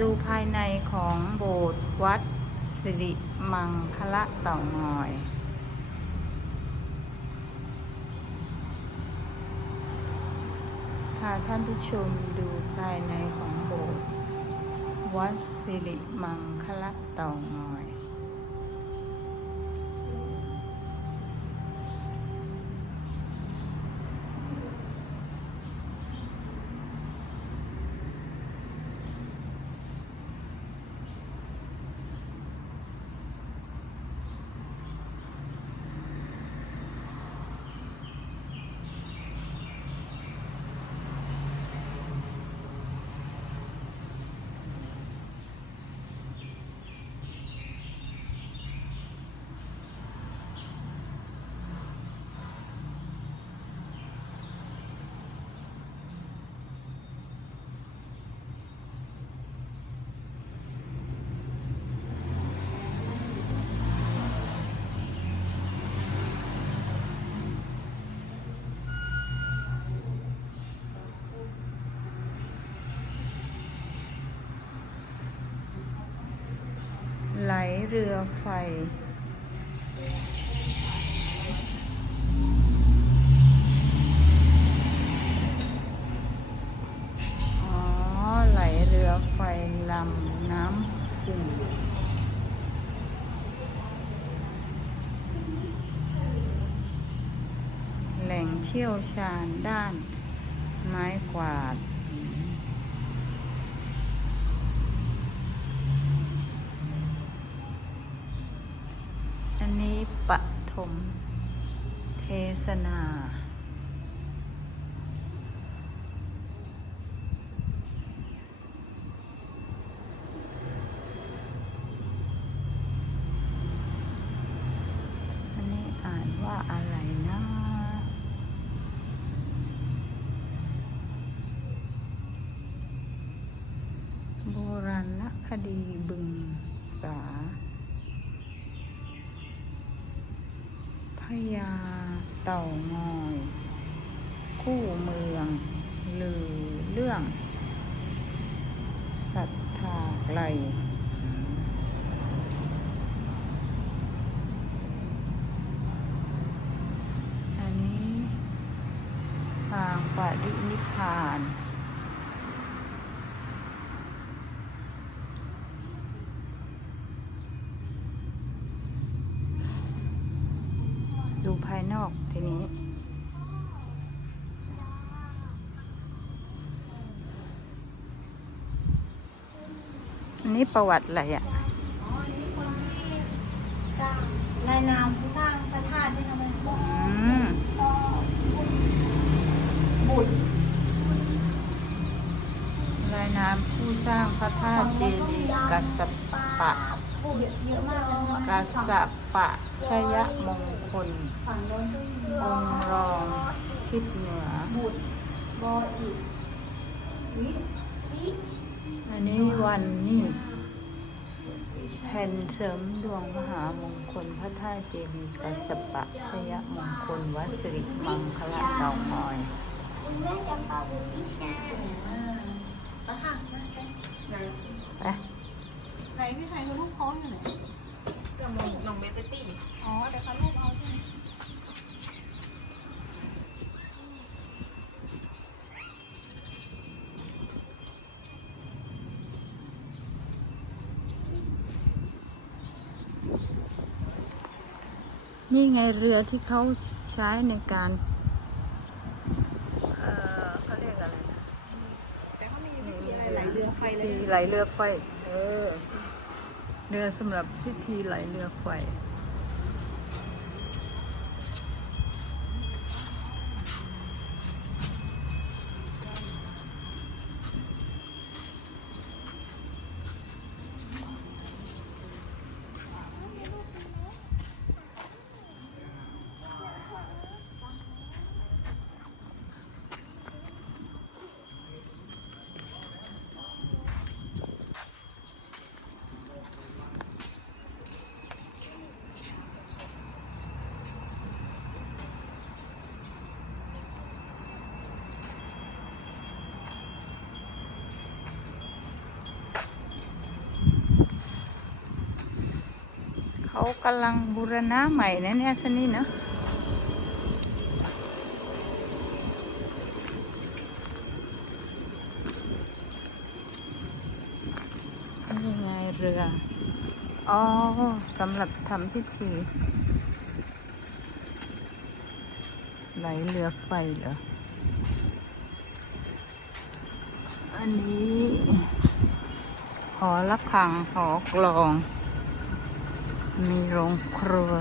ดูภายในของโบสถ์วัดสิริมังคละเต่างอย พาท่านผู้ชมดูภายในของโบสถ์วัดสิริมังคละเต่างอย เรือไฟ อ๋อ ไหลเรือไฟลำน้ำขุ่นแหล่งเชี่ยวชาญด้านไม้กวาด ฐมเทศนา พญาเต่างอย คู่เมืองลือเรื่องศรัทธาไกล อันนี้ทางปรินิพพาน ดูภายนอกทีนี้ อันนี้ประวัติอะไรอะอ๋ออันนี้คนที่สร้างรายนามผู้สร้างพระธาตุที่ทำให้พวกอืมก็บุตรรายนามผู้สร้างพระธาตุเจดีย์กัสสปะ บุตรเยอะมากเลยกัสสปะชยมง คลฝั่งโน้นก็มีองค์รองทิศเหนือบุตรบออีกวิวิอันนี้วันนี่แผ่นเสริมดวงมหามงคลพระธาตุเจดีย์กัสสปะชยมงคลวัดสิริมังคละเตางอยคุณแม่จำปาบุตรวิชาพระธาตุนะไหนไปไหนพี่ไทยเขาลูกเขาอยู่ไหนกับน้องน้องเบเตตี้อ๋อเดี๋ยวเขาลูก นี่ไงเรือที่เขาใช้ในการ เออเขาเรียกอะไรนะแต่เขามีวิธีอะไรไหลเรือไฟเลยที่ไหลเรือไฟ เออ เรือสำหรับพิธีไหลเรือไฟ เขากำลังบูรณะใหม่นะเนี่ยสนี่นะนี่ไงเรือ อ๋อสำหรับทำพิธีไหลเรือไฟเหรอ อันนี้หอระฆังหอกลอง มีโรงครัว